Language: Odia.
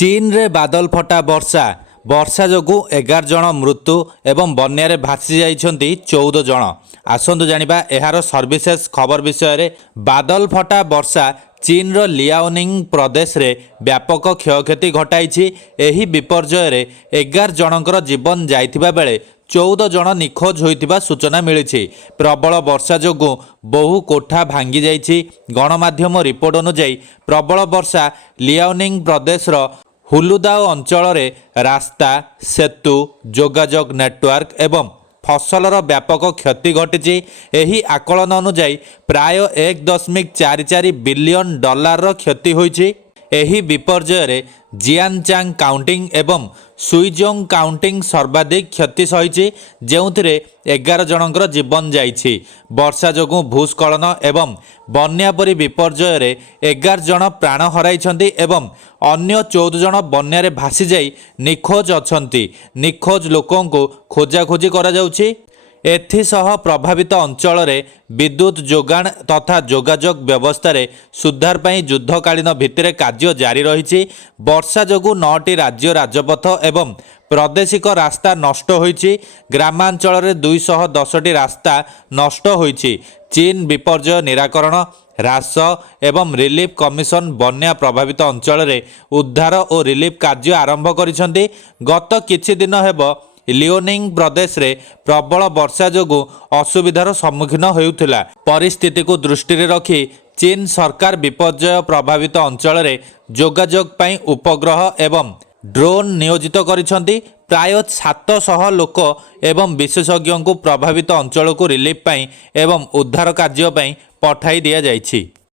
ଚୀନରେ ବାଦଲ ଫଟା ବର୍ଷା ବର୍ଷା ଯୋଗୁଁ 11 ଜଣ ମୃତ୍ୟୁ ଏବଂ ବନ୍ୟାରେ ଭାସି ଯାଇଛନ୍ତି 14 ଜଣ। ଆସନ୍ତୁ ଜାଣିବା ଏହାର ସର୍ବିଶେଷ ଖବର ବିଷୟରେ। ବାଦଲ ଫଟା ବର୍ଷା ଚୀନର ଲିଆଓନିଂ ପ୍ରଦେଶରେ ବ୍ୟାପକ କ୍ଷୟକ୍ଷତି ଘଟାଇଛି। ଏହି ବିପର୍ଯ୍ୟୟରେ 11 ଜଣଙ୍କର ଜୀବନ ଯାଇଥିବା ବେଳେ 14 ଜଣ ନିଖୋଜ ହୋଇଥିବା ସୂଚନା ମିଳିଛି। ପ୍ରବଳ ବର୍ଷା ଯୋଗୁଁ ବହୁ କୋଠା ଭାଙ୍ଗି ଯାଇଛି। ଗଣମାଧ୍ୟମ ରିପୋର୍ଟ ଅନୁଯାୟୀ ପ୍ରବଳ ବର୍ଷା ଲିଆଓନିଂ ପ୍ରଦେଶର ହୁଲୁଦାଓ ଅଞ୍ଚଳରେ ରାସ୍ତା, ସେତୁ, ଯୋଗାଯୋଗ ନେଟୱାର୍କ ଏବଂ ଫସଲର ବ୍ୟାପକ କ୍ଷତି ଘଟିଛି। ଏହି ଆକଳନ ଅନୁଯାୟୀ ପ୍ରାୟ $1.44 ବିଲିୟନ କ୍ଷତି ହୋଇଛି। ଏହି ବିପର୍ଯ୍ୟୟରେ ଜିଆନଚାଙ୍ଗ କାଉଣ୍ଟିଂ ଏବଂ ସୁଇଜୋଙ୍ଗ କାଉଣ୍ଟିଂ ସର୍ବାଧିକ କ୍ଷତି ସହିଛି, ଯେଉଁଥିରେ 11 ଜଣଙ୍କର ଜୀବନ ଯାଇଛି। ବର୍ଷା ଯୋଗୁଁ ଭୂସ୍ଖଳନ ଏବଂ ବନ୍ୟା ପରି ବିପର୍ଯ୍ୟୟରେ 11 ଜଣ ପ୍ରାଣ ହରାଇଛନ୍ତି ଏବଂ ଅନ୍ୟ 14 ଜଣ ବନ୍ୟାରେ ଭାସିଯାଇ ନିଖୋଜ ଅଛନ୍ତି। ନିଖୋଜ ଲୋକଙ୍କୁ ଖୋଜାଖୋଜି କରାଯାଉଛି। ଏଥିସହ ପ୍ରଭାବିତ ଅଞ୍ଚଳରେ ବିଦ୍ୟୁତ୍ ଯୋଗାଣ ତଥା ଯୋଗାଯୋଗ ବ୍ୟବସ୍ଥାରେ ସୁଧାର ପାଇଁ ଯୁଦ୍ଧକାଳୀନ ଭିତ୍ତିରେ କାର୍ଯ୍ୟ ଜାରି ରହିଛି। ବର୍ଷା ଯୋଗୁଁ 9ଟି ରାଜ୍ୟ ରାଜପଥ ଏବଂ ପ୍ରାଦେଶିକ ରାସ୍ତା ନଷ୍ଟ ହୋଇଛି। ଗ୍ରାମାଞ୍ଚଳରେ 210ଟି ରାସ୍ତା ନଷ୍ଟ ହୋଇଛି। ଚୀନ ବିପର୍ଯ୍ୟୟ ନିରାକରଣ, ହ୍ରାସ ଏବଂ ରିଲିଫ୍ କମିଶନ ବନ୍ୟା ପ୍ରଭାବିତ ଅଞ୍ଚଳରେ ଉଦ୍ଧାର ଓ ରିଲିଫ୍ କାର୍ଯ୍ୟ ଆରମ୍ଭ କରିଛନ୍ତି। ଗତ କିଛି ଦିନ ହେବ ଲିଓନିଂ ପ୍ରଦେଶରେ ପ୍ରବଳ ବର୍ଷା ଯୋଗୁଁ ଅସୁବିଧାର ସମ୍ମୁଖୀନ ହେଉଥିଲା। ପରିସ୍ଥିତିକୁ ଦୃଷ୍ଟିରେ ରଖି ଚୀନ ସରକାର ବିପର୍ଯ୍ୟୟ ପ୍ରଭାବିତ ଅଞ୍ଚଳରେ ଯୋଗାଯୋଗ ପାଇଁ ଉପଗ୍ରହ ଏବଂ ଡ୍ରୋନ୍ ନିୟୋଜିତ କରିଛନ୍ତି। ପ୍ରାୟ 700 ଲୋକ ଏବଂ ବିଶେଷଜ୍ଞଙ୍କୁ ପ୍ରଭାବିତ ଅଞ୍ଚଳକୁ ରିଲିଫ୍ ପାଇଁ ଏବଂ ଉଦ୍ଧାର କାର୍ଯ୍ୟ ପାଇଁ ପଠାଇ ଦିଆଯାଇଛି।